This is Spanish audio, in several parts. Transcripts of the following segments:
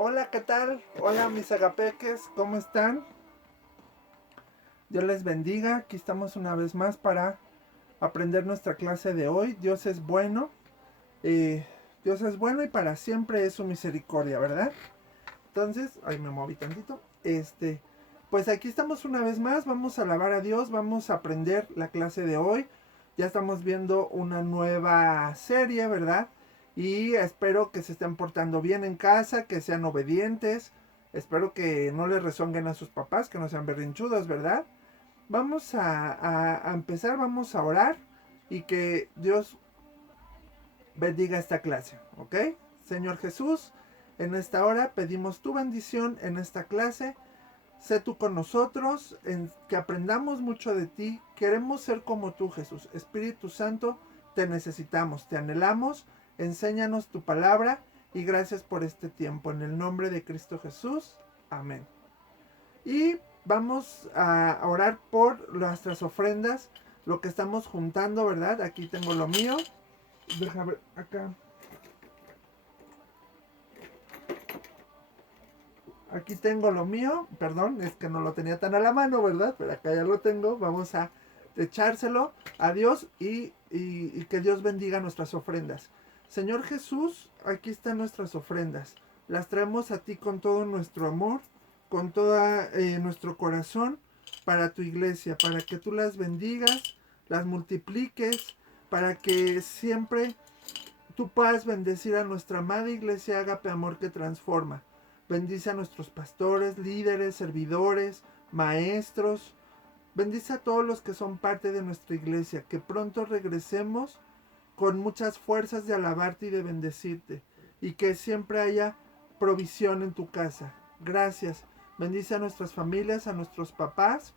Hola, ¿qué tal? Hola, mis agapeques, ¿cómo están? Dios les bendiga. Aquí estamos una vez más para aprender nuestra clase de hoy. Dios es bueno. eh, Dios es bueno y para siempre es su misericordia, ¿verdad? Entonces, ay, me moví tantito. Pues aquí estamos una vez más. Vamos a alabar a Dios. Vamos a aprender la clase de hoy. Ya estamos viendo una nueva serie, ¿verdad? Y espero que se estén portando bien en casa, que sean obedientes. Espero que no les rezonguen a sus papás, que no sean berrinchudos, ¿verdad? Vamos a empezar, vamos a orar y que Dios bendiga esta clase, ¿ok? Señor Jesús, en esta hora pedimos tu bendición en esta clase. Sé tú con nosotros, en que aprendamos mucho de ti. Queremos ser como tú, Jesús. Espíritu Santo, te necesitamos, te anhelamos. Enséñanos tu palabra y gracias por este tiempo. En el nombre de Cristo Jesús. Amén. Y vamos a orar por nuestras ofrendas, lo que estamos juntando, ¿verdad? Aquí tengo lo mío. Deja ver acá. Aquí tengo lo mío, perdón, es que no lo tenía tan a la mano, ¿verdad? Pero acá ya lo tengo. Vamos a echárselo a Dios y que Dios bendiga nuestras ofrendas. Señor Jesús, aquí están nuestras ofrendas. Las traemos a ti con todo nuestro amor, con todo nuestro corazón para tu iglesia, para que tú las bendigas, las multipliques, para que siempre tú puedas bendecir a nuestra amada iglesia Ágape Amor que transforma. Bendice a nuestros pastores, líderes, servidores, maestros. Bendice a todos los que son parte de nuestra iglesia. Que pronto regresemos con muchas fuerzas de alabarte y de bendecirte. Y que siempre haya provisión en tu casa. Gracias. Bendice a nuestras familias, a nuestros papás.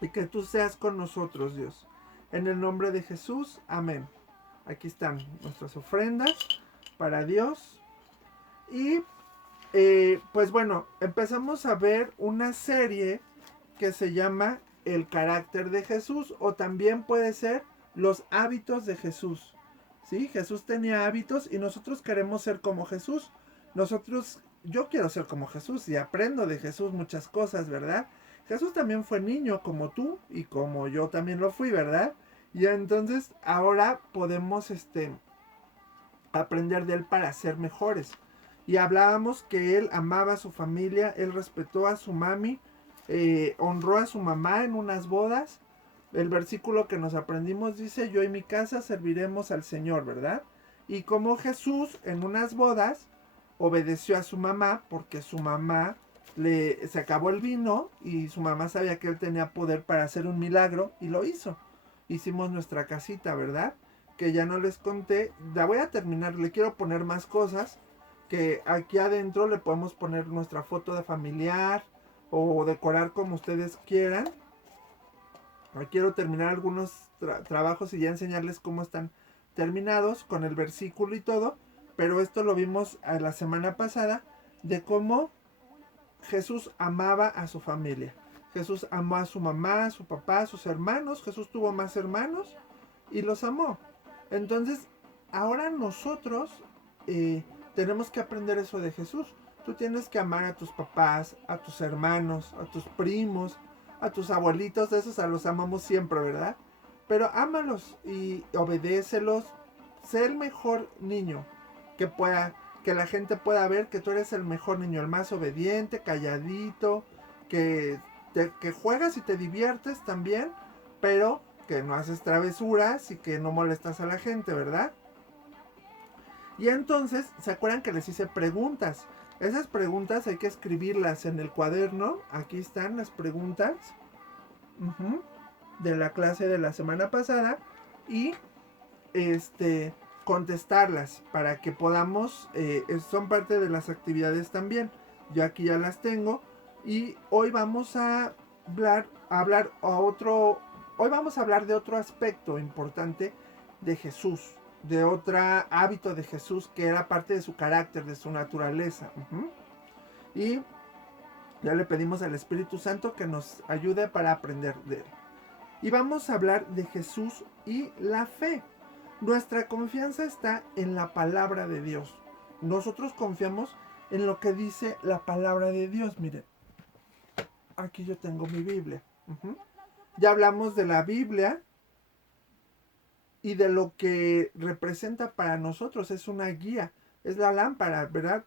Y que tú seas con nosotros, Dios. En el nombre de Jesús. Amén. Aquí están nuestras ofrendas para Dios. Y pues bueno, empezamos a ver una serie que se llama El carácter de Jesús o también puede ser Los hábitos de Jesús. ¿Sí? Jesús tenía hábitos y nosotros queremos ser como Jesús. Yo quiero ser como Jesús y aprendo de Jesús muchas cosas, ¿verdad? Jesús también fue niño como tú y como yo también lo fui, ¿verdad? Y entonces ahora podemos aprender de él para ser mejores. Y hablábamos que él amaba a su familia, él respetó a su mami, honró a su mamá en unas bodas. El versículo que nos aprendimos dice, yo y mi casa serviremos al Señor, ¿verdad? Y como Jesús en unas bodas obedeció a su mamá, porque su mamá se acabó el vino y su mamá sabía que él tenía poder para hacer un milagro y lo hizo. Hicimos nuestra casita, ¿verdad? Que ya no les conté. La voy a terminar, le quiero poner más cosas. Que aquí adentro le podemos poner nuestra foto de familiar o decorar como ustedes quieran. Quiero terminar algunos trabajos y ya enseñarles cómo están terminados con el versículo y todo. Pero esto lo vimos la semana pasada de cómo Jesús amaba a su familia. Jesús amó a su mamá, a su papá, a sus hermanos. Jesús tuvo más hermanos y los amó. Entonces, ahora nosotros tenemos que aprender eso de Jesús. Tú tienes que amar a tus papás, a tus hermanos, a tus primos, a tus abuelitos, esos a los amamos siempre, ¿verdad? Pero ámalos y obedécelos. Sé el mejor niño que pueda, que la gente pueda ver que tú eres el mejor niño, el más obediente, calladito, que juegas y te diviertes también, pero que no haces travesuras y que no molestas a la gente, ¿verdad? Y entonces, ¿se acuerdan que les hice preguntas? Esas preguntas hay que escribirlas en el cuaderno. Aquí están las preguntas de la clase de la semana pasada. Y contestarlas para que podamos, son parte de las actividades también. Yo aquí ya las tengo y hoy vamos a hoy vamos a hablar de otro aspecto importante de Jesús, de otro hábito de Jesús que era parte de su carácter, de su naturaleza. Y ya le pedimos al Espíritu Santo que nos ayude para aprender de él. Y vamos a hablar de Jesús y la fe. Nuestra confianza está en la palabra de Dios. Nosotros confiamos en lo que dice la palabra de Dios. Miren, aquí yo tengo mi Biblia. Ya hablamos de la Biblia y de lo que representa para nosotros. Es una guía, es la lámpara, ¿verdad?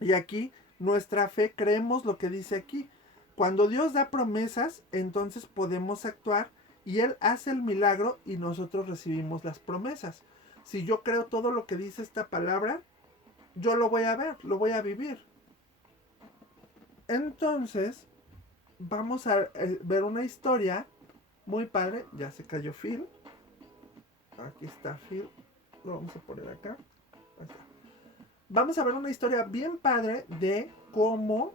Y aquí nuestra fe, creemos lo que dice aquí. Cuando Dios da promesas, entonces podemos actuar y Él hace el milagro y nosotros recibimos las promesas. Si yo creo todo lo que dice esta palabra, yo lo voy a ver, lo voy a vivir. Entonces, vamos a ver una historia muy padre. Ya se cayó Phil. Aquí está Phil. Lo vamos a poner acá. Ahí está. Vamos a ver una historia bien padre de cómo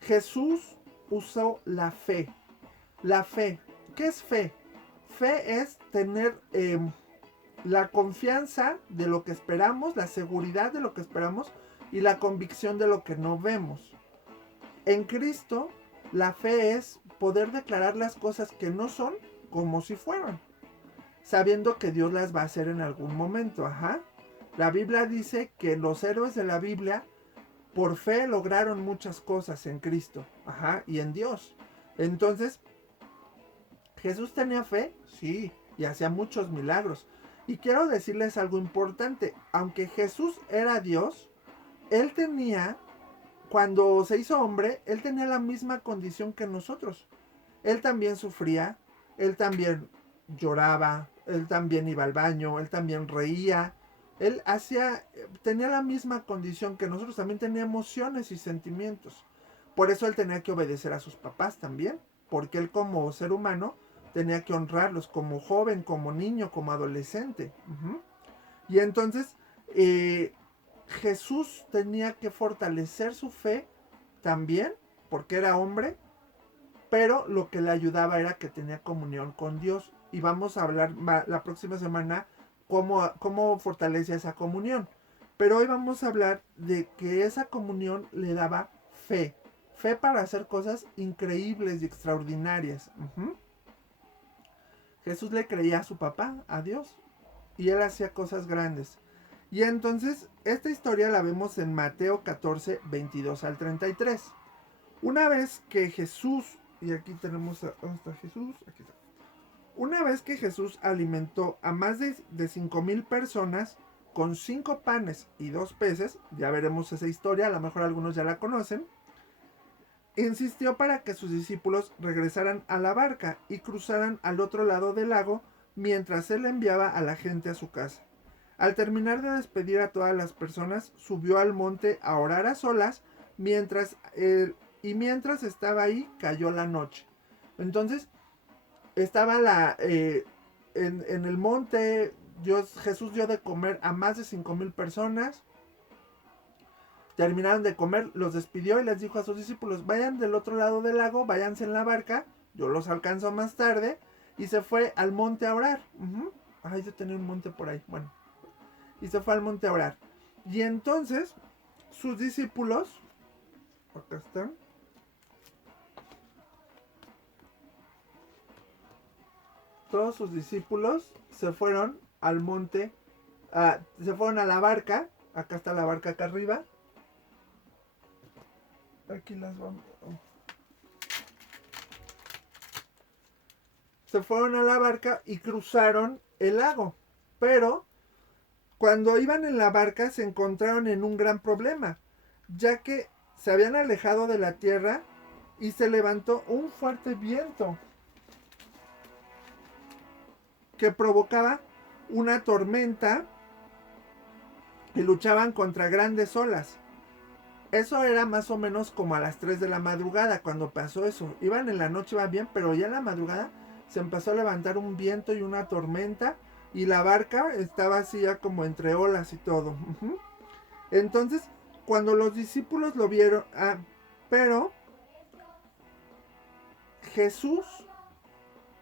Jesús usó la fe. La fe. ¿Qué es fe? Fe es tener la confianza de lo que esperamos, la seguridad de lo que esperamos y la convicción de lo que no vemos. En Cristo, la fe es poder declarar las cosas que no son como si fueran, sabiendo que Dios las va a hacer en algún momento. Ajá. La Biblia dice que los héroes de la Biblia por fe lograron muchas cosas en Cristo, ajá, y en Dios. Entonces, ¿Jesús tenía fe? Sí, y hacía muchos milagros. Y quiero decirles algo importante, aunque Jesús era Dios, Él tenía, cuando se hizo hombre, Él tenía la misma condición que nosotros. Él también sufría, Él también lloraba, Él también iba al baño, Él también reía. Él tenía la misma condición que nosotros, también tenía emociones y sentimientos. Por eso Él tenía que obedecer a sus papás también, porque Él como ser humano tenía que honrarlos como joven, como niño, como adolescente. Y entonces Jesús tenía que fortalecer su fe también, porque era hombre, pero lo que le ayudaba era que tenía comunión con Dios. Y vamos a hablar la próxima semana cómo fortalece esa comunión. Pero hoy vamos a hablar de que esa comunión le daba fe. Fe para hacer cosas increíbles y extraordinarias. Jesús le creía a su papá, a Dios, y él hacía cosas grandes. Y entonces, esta historia la vemos en Mateo 14, 22 al 33. Una vez que Jesús, y aquí tenemos, ¿dónde está Jesús? Aquí está. Una vez que Jesús alimentó a más de 5,000 personas con 5 panes y 2 peces, ya veremos esa historia, a lo mejor algunos ya la conocen, insistió para que sus discípulos regresaran a la barca y cruzaran al otro lado del lago mientras él enviaba a la gente a su casa. Al terminar de despedir a todas las personas, subió al monte a orar a solas mientras estaba ahí cayó la noche. Entonces estaba en el monte. Jesús dio de comer a más de 5,000 personas. Terminaron de comer, los despidió y les dijo a sus discípulos: vayan del otro lado del lago, váyanse en la barca, yo los alcanzo más tarde. Y se fue al monte a orar. Ay, yo tenía un monte por ahí. Bueno, y se fue al monte a orar. Y entonces sus discípulos, acá están, todos sus discípulos se fueron al monte, se fueron a la barca. Acá está la barca acá arriba. Aquí las vamos. Se fueron a la barca y cruzaron el lago. Pero cuando iban en la barca se encontraron en un gran problema, ya que se habían alejado de la tierra y se levantó un fuerte viento que provocaba una tormenta y luchaban contra grandes olas. Eso era más o menos como a las 3 de la madrugada cuando pasó eso. Iban en la noche, iba bien, pero ya en la madrugada se empezó a levantar un viento y una tormenta y la barca estaba así ya como entre olas y todo. Entonces, cuando los discípulos lo vieron, pero Jesús,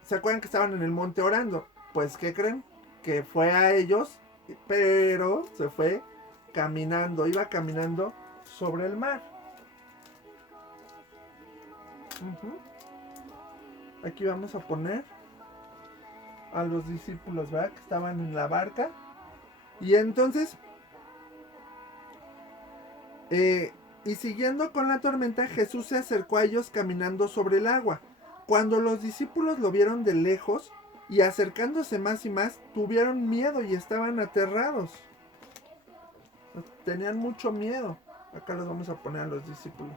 ¿se acuerdan que estaban en el monte orando? Pues, ¿qué creen? Que fue a ellos, pero se fue caminando, iba caminando sobre el mar. Aquí vamos a poner a los discípulos, ¿verdad? Que estaban en la barca. Y entonces, y siguiendo con la tormenta, Jesús se acercó a ellos caminando sobre el agua. Cuando los discípulos lo vieron de lejos y acercándose más y más, tuvieron miedo y estaban aterrados. Tenían mucho miedo. Acá los vamos a poner a los discípulos.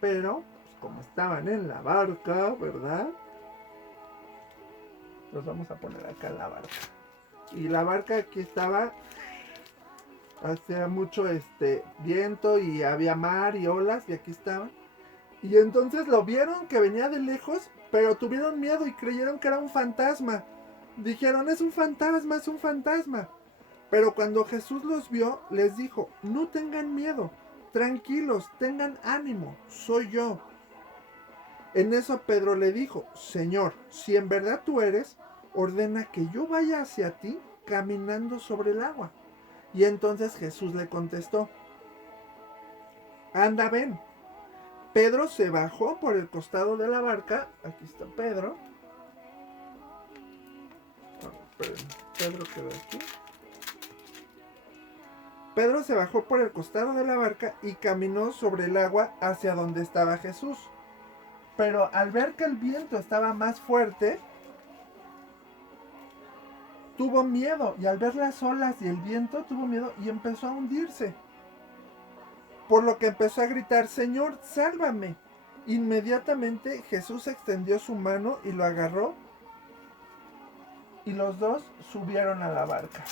Pero, pues, como estaban en la barca, ¿verdad? Los vamos a poner acá en la barca. Y la barca aquí estaba, hacía mucho viento y había mar y olas, y aquí estaban. Y entonces lo vieron que venía de lejos, pero tuvieron miedo y creyeron que era un fantasma. Dijeron, es un fantasma, es un fantasma. Pero cuando Jesús los vio, les dijo, no tengan miedo, tranquilos, tengan ánimo, soy yo. En eso Pedro le dijo, Señor, si en verdad tú eres, ordena que yo vaya hacia ti caminando sobre el agua. Y entonces Jesús le contestó, anda, ven. Pedro se bajó por el costado de la barca, aquí está Pedro. Pedro quedó aquí. Pedro se bajó por el costado de la barca y caminó sobre el agua hacia donde estaba Jesús. Pero al ver que el viento estaba más fuerte, tuvo miedo, y al ver las olas y el viento tuvo miedo y empezó a hundirse. Por lo que empezó a gritar, Señor, sálvame. Inmediatamente Jesús extendió su mano y lo agarró, y los dos subieron a la barca.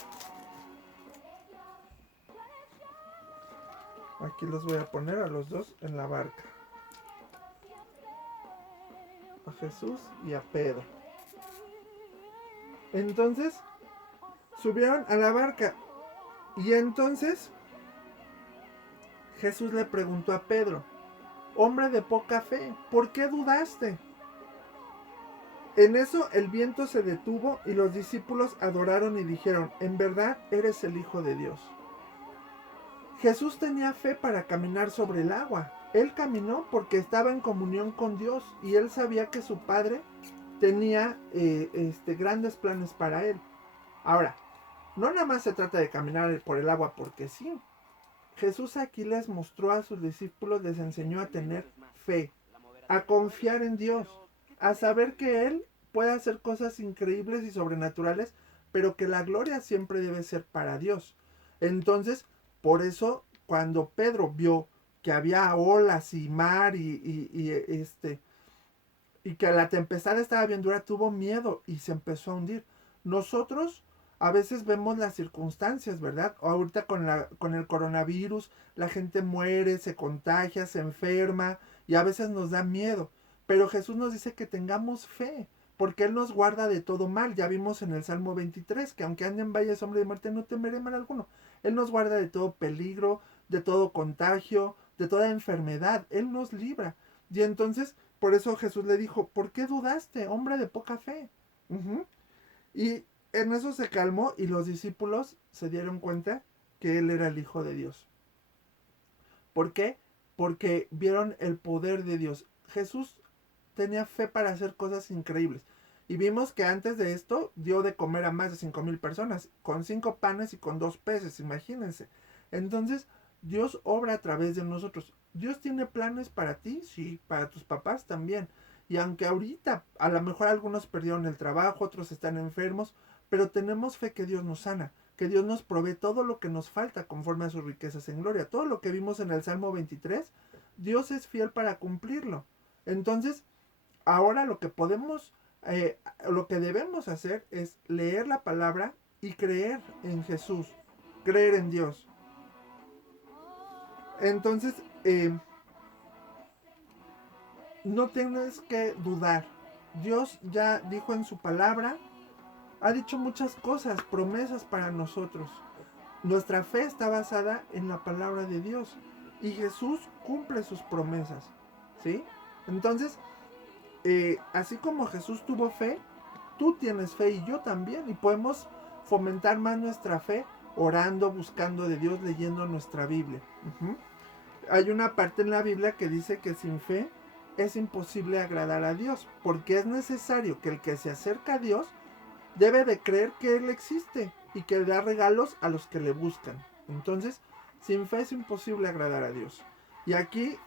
Aquí los voy a poner a los dos en la barca. A Jesús y a Pedro. Entonces subieron a la barca. Y entonces Jesús le preguntó a Pedro, hombre de poca fe, ¿por qué dudaste? En eso el viento se detuvo y los discípulos adoraron y dijeron, en verdad eres el Hijo de Dios. Jesús tenía fe para caminar sobre el agua. Él caminó porque estaba en comunión con Dios y él sabía que su Padre tenía grandes planes para él. Ahora, no nada más se trata de caminar por el agua porque sí. Jesús aquí les mostró a sus discípulos, les enseñó a tener fe, a confiar en Dios, a saber que Él puede hacer cosas increíbles y sobrenaturales, pero que la gloria siempre debe ser para Dios. Entonces, por eso, cuando Pedro vio que había olas y mar y que la tempestad estaba bien dura, tuvo miedo y se empezó a hundir. Nosotros a veces vemos las circunstancias, ¿verdad? Ahorita con el coronavirus, la gente muere, se contagia, se enferma y a veces nos da miedo. Pero Jesús nos dice que tengamos fe, porque Él nos guarda de todo mal. Ya vimos en el Salmo 23 que aunque ande en valle de sombra de muerte, no temeré mal alguno. Él nos guarda de todo peligro, de todo contagio, de toda enfermedad. Él nos libra. Y entonces, por eso Jesús le dijo, ¿por qué dudaste, hombre de poca fe? Y en eso se calmó y los discípulos se dieron cuenta que Él era el Hijo de Dios. ¿Por qué? Porque vieron el poder de Dios. Jesús tenía fe para hacer cosas increíbles. Y vimos que antes de esto dio de comer a más de 5,000 personas, con 5 panes y con 2 peces, imagínense. Entonces, Dios obra a través de nosotros. ¿Dios tiene planes para ti? Sí, para tus papás también. Y aunque ahorita a lo mejor algunos perdieron el trabajo, otros están enfermos, pero tenemos fe que Dios nos sana, que Dios nos provee todo lo que nos falta conforme a sus riquezas en gloria. Todo lo que vimos en el Salmo 23, Dios es fiel para cumplirlo. Entonces, ahora lo que debemos hacer es leer la palabra y creer en Jesús, creer en Dios. Entonces, no tienes que dudar. Dios ya dijo en su palabra, ha dicho muchas cosas, promesas para nosotros. Nuestra fe está basada en la palabra de Dios y Jesús cumple sus promesas, ¿sí? Entonces, así como Jesús tuvo fe, tú tienes fe y yo también, y podemos fomentar más nuestra fe orando, buscando de Dios, leyendo nuestra Biblia. Hay una parte en la Biblia que dice que sin fe es imposible agradar a Dios, porque es necesario que el que se acerca a Dios debe de creer que Él existe y que da regalos a los que le buscan. Entonces, sin fe es imposible agradar a Dios. Y aquí,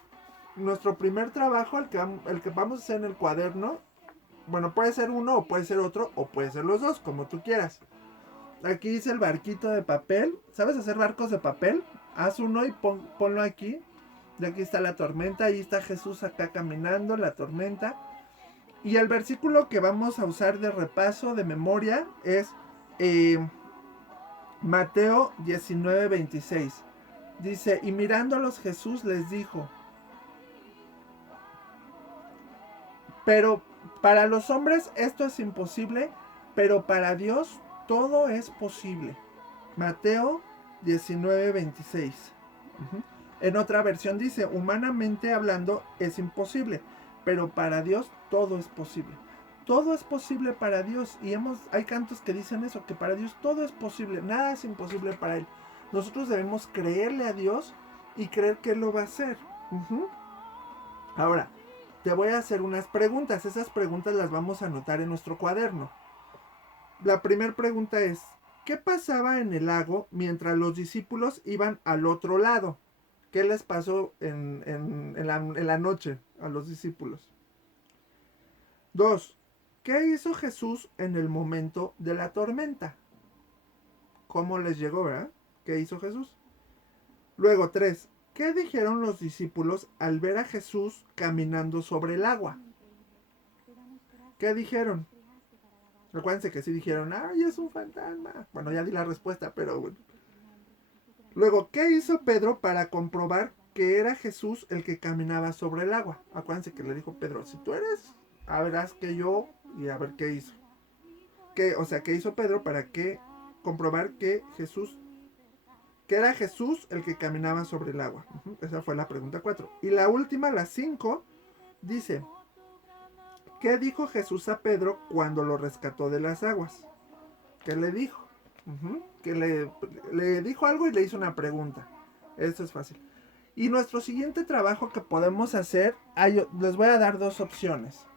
nuestro primer trabajo, el que vamos a hacer en el cuaderno, bueno, puede ser uno o puede ser otro o puede ser los dos, como tú quieras. Aquí dice el barquito de papel. ¿Sabes hacer barcos de papel? Haz uno y ponlo aquí. Y aquí está la tormenta. Ahí está Jesús acá caminando, la tormenta. Y el versículo que vamos a usar de repaso, de memoria, es Mateo 19:26. Dice, y mirándolos Jesús les dijo, pero para los hombres esto es imposible, pero para Dios todo es posible. Mateo 19:26. Uh-huh. En otra versión dice, humanamente hablando es imposible, pero para Dios todo es posible. Todo es posible para Dios y hay cantos que dicen eso, que para Dios todo es posible, nada es imposible para Él. Nosotros debemos creerle a Dios y creer que Él lo va a hacer. Uh-huh. Ahora, te voy a hacer unas preguntas, esas preguntas las vamos a anotar en nuestro cuaderno. La primera pregunta es, ¿qué pasaba en el lago mientras los discípulos iban al otro lado? ¿Qué les pasó en la noche a los discípulos? 2. ¿Qué hizo Jesús en el momento de la tormenta? ¿Cómo les llegó, verdad? ¿Qué hizo Jesús? Luego 3. ¿Qué dijeron los discípulos al ver a Jesús caminando sobre el agua? ¿Qué dijeron? Recuérdense que sí dijeron, ¡ay, es un fantasma! Bueno, ya di la respuesta, pero bueno. Luego, ¿qué hizo Pedro para comprobar que era Jesús el que caminaba sobre el agua? Acuérdense que le dijo Pedro, si tú eres, verás que yo, y a ver qué hizo. ¿Qué hizo Pedro para comprobar que era Jesús el que caminaba sobre el agua? Esa fue la pregunta 4. Y la última, la 5, dice, ¿qué dijo Jesús a Pedro cuando lo rescató de las aguas? ¿Qué le dijo? Que le dijo algo y le hizo una pregunta. Eso es fácil. Y nuestro siguiente trabajo que podemos hacer, les voy a dar dos opciones.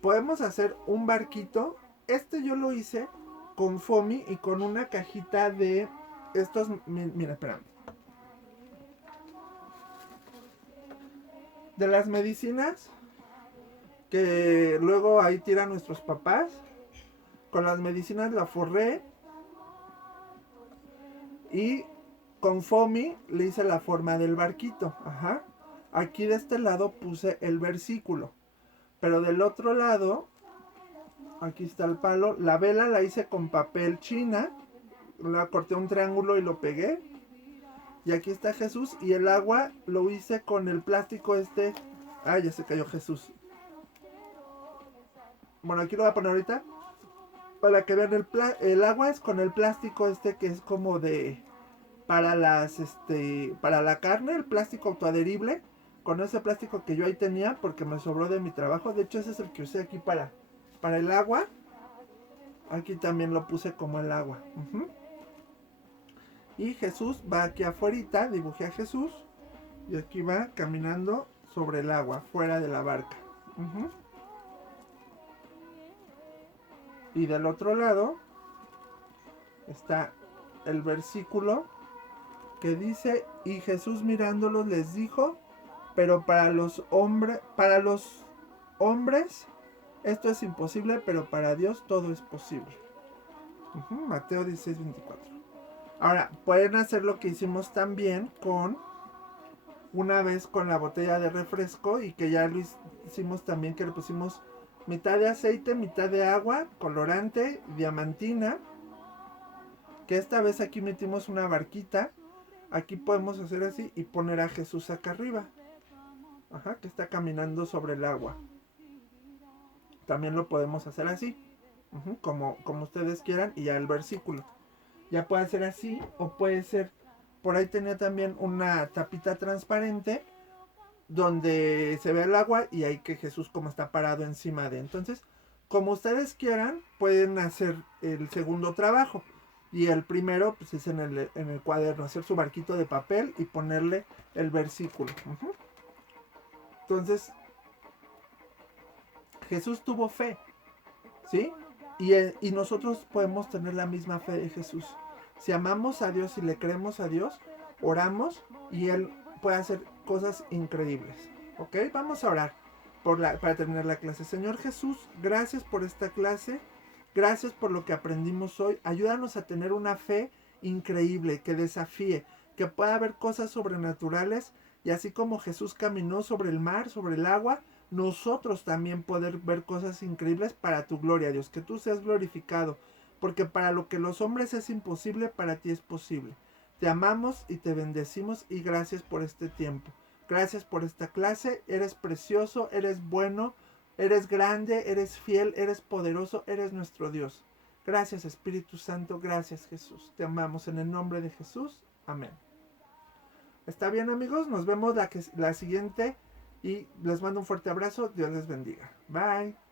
Podemos hacer un barquito. Yo lo hice con foamy y con una cajita de estos. Mira, espérame. De las medicinas que luego ahí tiran nuestros papás. Con las medicinas la forré. Y con foamy le hice la forma del barquito. Ajá. Aquí de este lado puse el versículo. Pero del otro lado, aquí está el palo. La vela la hice con papel china. La corté un triángulo y lo pegué. Y aquí está Jesús. Y el agua lo hice con el plástico este. Ah, ya se cayó Jesús. Bueno, aquí lo voy a poner ahorita. Para que vean el agua es con el plástico este que es como de... Para la carne, el plástico autoadherible. Con ese plástico que yo ahí tenía porque me sobró de mi trabajo. De hecho ese es el que usé aquí para el agua. Aquí también lo puse como el agua. Y Jesús va aquí afuera. Dibujé a Jesús. Y aquí va caminando sobre el agua, fuera de la barca. Y del otro lado está el versículo que dice, y Jesús mirándolos les dijo, pero para los hombres esto es imposible, pero para Dios todo es posible. Mateo 16:24. Ahora, pueden hacer lo que hicimos también una vez con la botella de refresco y que ya lo hicimos también, que le pusimos mitad de aceite, mitad de agua, colorante, diamantina, que esta vez aquí metimos una barquita. Aquí podemos hacer así y poner a Jesús acá arriba. Ajá, que está caminando sobre el agua. También lo podemos hacer así. Como ustedes quieran. Y ya el versículo. Ya puede ser así o puede ser... Por ahí tenía también una tapita transparente donde se ve el agua y ahí que Jesús como está parado encima de. Entonces, como ustedes quieran, pueden hacer el segundo trabajo. Y el primero, pues es en el cuaderno, hacer su barquito de papel y ponerle el versículo. Entonces, Jesús tuvo fe, ¿sí? Y nosotros podemos tener la misma fe de Jesús. Si amamos a Dios y le creemos a Dios, oramos y Él puede hacer cosas increíbles. ¿Ok? Vamos a orar para terminar la clase. Señor Jesús, gracias por esta clase. Gracias por lo que aprendimos hoy. Ayúdanos a tener una fe increíble, que desafíe, que pueda haber cosas sobrenaturales. Y así como Jesús caminó sobre el mar, sobre el agua, nosotros también poder ver cosas increíbles para tu gloria, Dios. Que tú seas glorificado. Porque para lo que los hombres es imposible, para ti es posible. Te amamos y te bendecimos y gracias por este tiempo. Gracias por esta clase. Eres precioso, eres bueno, eres grande, eres fiel, eres poderoso, eres nuestro Dios. Gracias Espíritu Santo, gracias Jesús. Te amamos en el nombre de Jesús. Amén. ¿Está bien amigos? Nos vemos la siguiente y les mando un fuerte abrazo. Dios les bendiga. Bye.